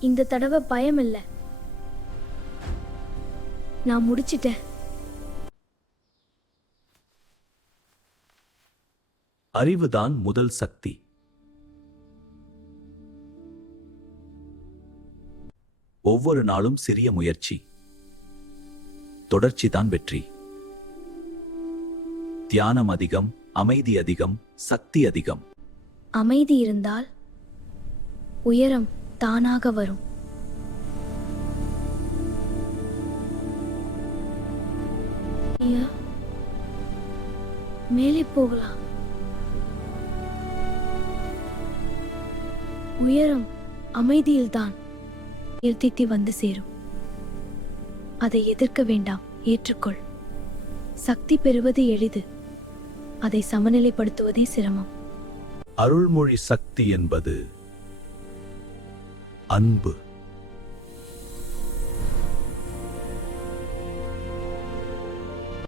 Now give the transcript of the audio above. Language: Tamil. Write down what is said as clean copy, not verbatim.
இந்த தடவை பயம் இல்ல. நான் முடிச்சிட்டேன். அறிவுதான் முதல் சக்தி. ஒவ்வொரு நாளும் சிறிய முயற்சி, தொடர்ச்சிதான் வெற்றி. தியானம் அதிகம், அமைதி அதிகம், சக்தி அதிகம். அமைதி இருந்தால் உயரம் தானாக வரும். ஐயா, மேலே போகலாம். உயரம் அமைதியில்தான் நிறுத்தி வந்து சேரும். அதை எதிர்க்க வேண்டாம், ஏற்றுக்கொள். சக்தி பெறுவது எளிது, அதை சமநிலைப்படுத்துவதே சிரமம். அருள்மொழி சக்தி என்பது அன்பு.